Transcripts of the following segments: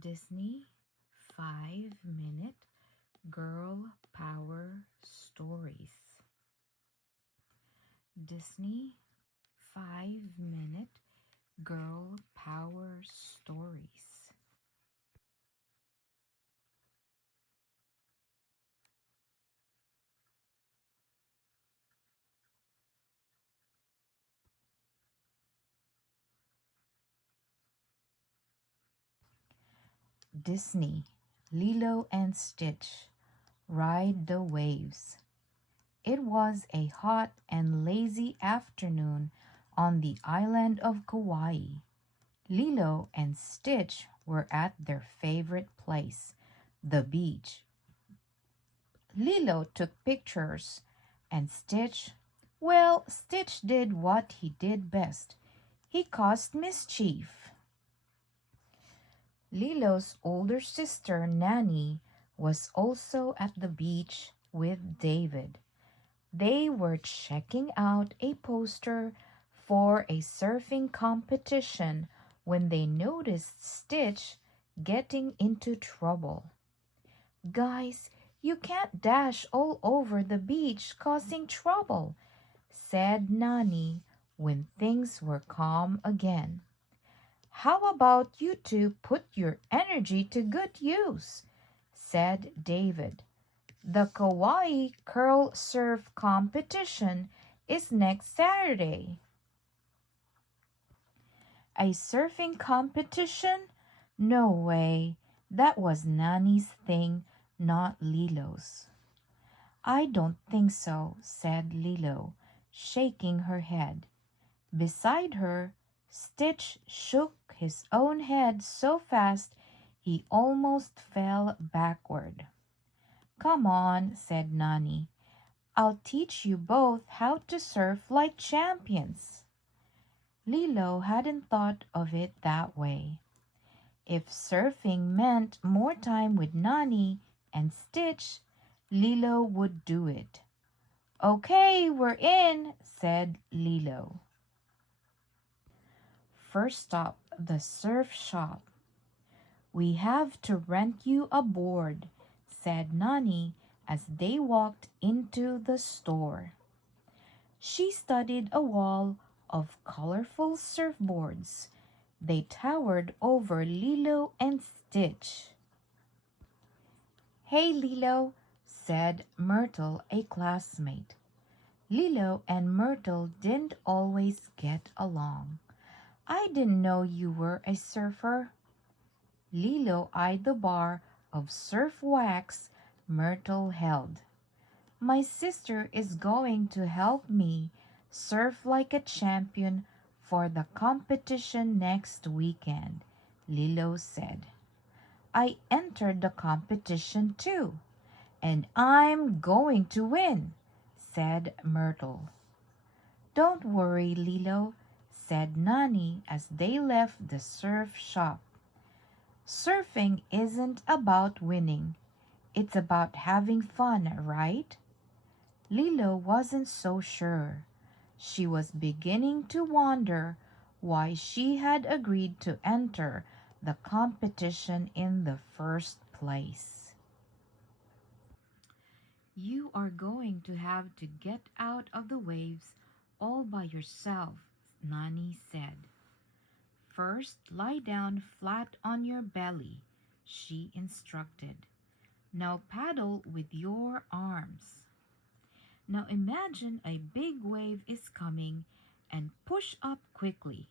Disney 5-minute girl power stories. Disney 5-minute girl power stories. Disney Lilo and Stitch ride the waves. It was a hot and lazy afternoon on the island of Kauai. Lilo and Stitch were at their favorite place, the beach. Lilo took pictures, and Stitch did what he did best. He caused mischief. Lilo's older sister, Nanny, was also at the beach with David. They were checking out a poster for a surfing competition when they noticed Stitch getting into trouble. Guys, you can't dash all over the beach causing trouble, said Nanny when things were calm again. How about you two put your energy to good use, said David. The Kauai Curl Surf competition is next Saturday. A surfing competition? No way. That was Nanny's thing, not Lilo's. I don't think so, said Lilo, shaking her head. Beside her, Stitch shook his own head so fast he almost fell backward. Come on, said Nanny. I'll teach you both how to surf like champions. Lilo hadn't thought of it that way. If surfing meant more time with Nanny and Stitch, Lilo would do it. Okay, we're in, said Lilo. First stop, the surf shop. We have to rent you a board, said Nanny as they walked into the store. She studied a wall of colorful surfboards. They towered over Lilo and Stitch. Hey, Lilo, said Myrtle, a classmate. Lilo and Myrtle didn't always get along. I didn't know you were a surfer. Lilo eyed the bar of surf wax Myrtle held. My sister is going to help me surf like a champion for the competition next weekend, Lilo said. I entered the competition too, and I'm going to win, said Myrtle. Don't worry, Lilo, said Nanny as they left the surf shop. Surfing isn't about winning. It's about having fun, right? Lilo wasn't so sure. She was beginning to wonder why she had agreed to enter the competition in the first place. You are going to have to get out of the waves all by yourself, Nanny said. First, lie down flat on your belly, she instructed. Now paddle with your arms. Now imagine a big wave is coming and push up quickly.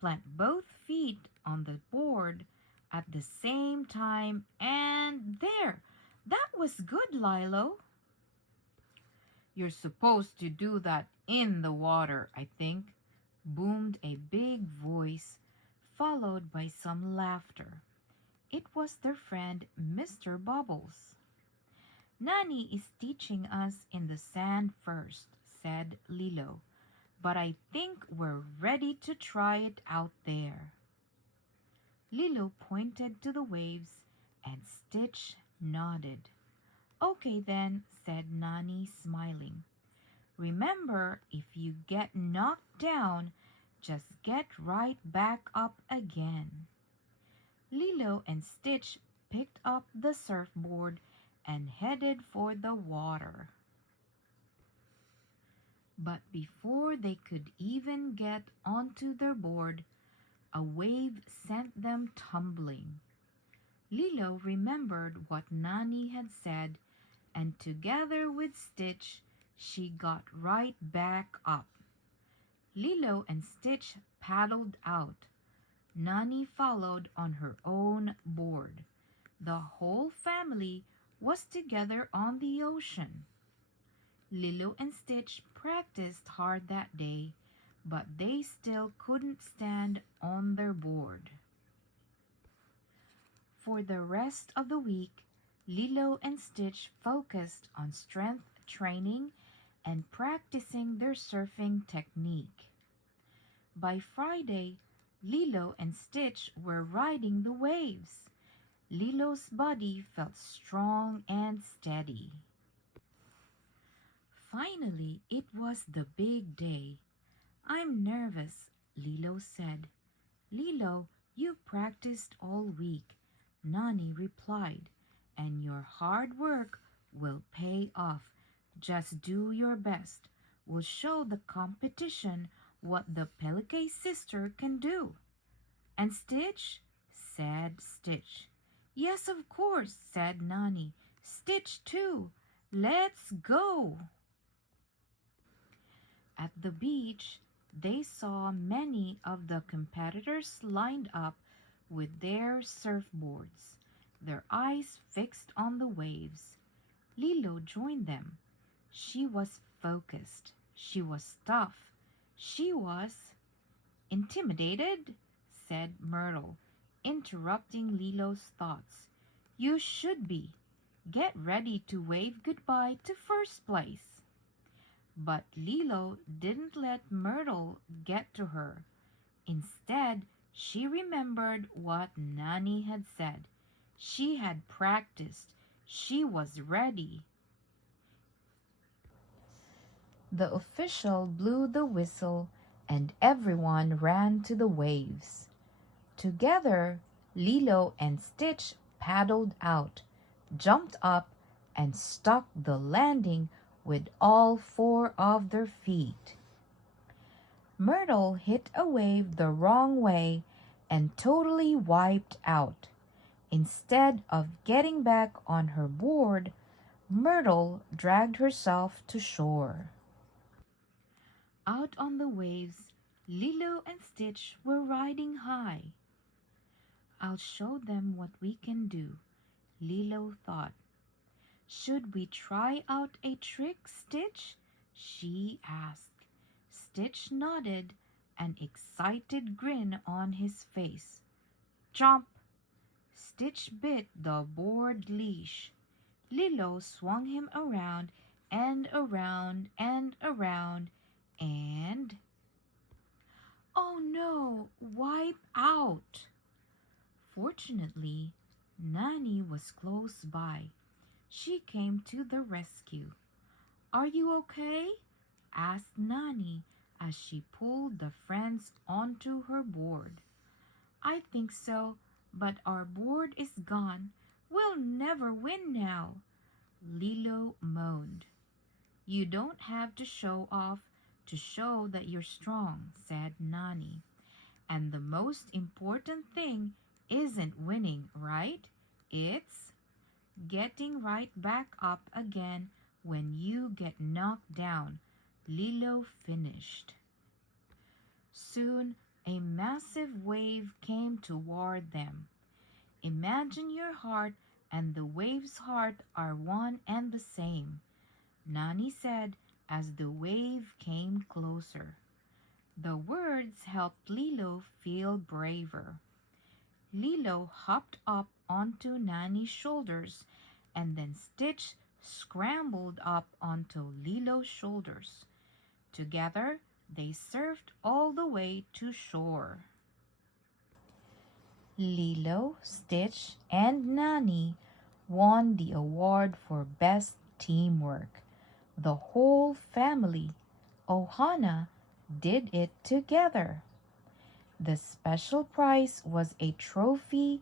Plant both feet on the board at the same time and there! That was good, Lilo. You're supposed to do that in the water, I think, boomed a big voice, followed by some laughter. It was their friend Mr. Bubbles. Nanny is teaching us in the sand first, said Lilo, but I think we're ready to try it out there. Lilo pointed to the waves and Stitch nodded. Okay then, said Nanny, smiling. Remember, if you get knocked down, just get right back up again. Lilo and Stitch picked up the surfboard and headed for the water. But before they could even get onto their board, a wave sent them tumbling. Lilo remembered what Nani had said, and together with Stitch, she got right back up. Lilo and Stitch paddled out. Nani followed on her own board. The whole family was together on the ocean. Lilo and Stitch practiced hard that day, but they still couldn't stand on their board. For the rest of the week, Lilo and Stitch focused on strength training and practicing their surfing technique. By Friday, Lilo and Stitch were riding the waves. Lilo's body felt strong and steady. Finally, it was the big day. "I'm nervous," Lilo said. "Lilo, you practiced all week," Nani replied, "and your hard work will pay off. Just do your best. We'll show the competition what the Pelican sister can do." "And Stitch?" said Stitch. "Yes, of course," said Nani. "Stitch too. Let's go." At the beach, they saw many of the competitors lined up with their surfboards, their eyes fixed on the waves. Lilo joined them. She was focused. She was tough. She was intimidated, said Myrtle, interrupting Lilo's thoughts. "You should be. Get ready to wave goodbye to first place." But Lilo didn't let Myrtle get to her. Instead, she remembered what Nani had said. She had practiced. She was ready. The official blew the whistle and everyone ran to the waves. Together, Lilo and Stitch paddled out, jumped up, and struck the landing with all four of their feet. Myrtle hit a wave the wrong way and totally wiped out. Instead of getting back on her board, Myrtle dragged herself to shore. Out on the waves, Lilo and Stitch were riding high. "I'll show them what we can do," Lilo thought. "Should we try out a trick, Stitch?" she asked. Stitch nodded, an excited grin on his face. "Jump!" Stitch bit the board leash. Lilo swung him around and around and around and... "Oh no! Wipe out!" Fortunately, Nani was close by. She came to the rescue. "Are you okay?" asked Nani as she pulled the friends onto her board. "I think so, but our board is gone. We'll never win now," Lilo moaned. "You don't have to show off to show that you're strong," said Nani. "And the most important thing isn't winning, right? It's getting right back up again when you get knocked down," Lilo finished. Soon a massive wave came toward them. "Imagine your heart and the wave's heart are one and the same," Nani said as the wave came closer. The words helped Lilo feel braver. Lilo hopped up onto Nani's shoulders, and then Stitch scrambled up onto Lilo's shoulders. Together, they surfed all the way to shore. Lilo, Stitch, and Nani won the award for Best Teamwork. The whole family, Ohana, did it together. The special prize was a trophy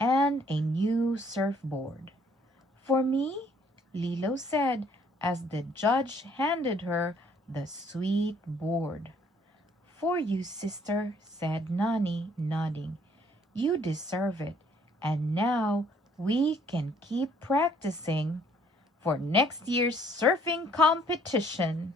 and a new surfboard. For me, Lilo said as the judge handed her the sweet board. For you, sister, said Nani, nodding. You deserve it, and now we can keep practicing for next year's surfing competition.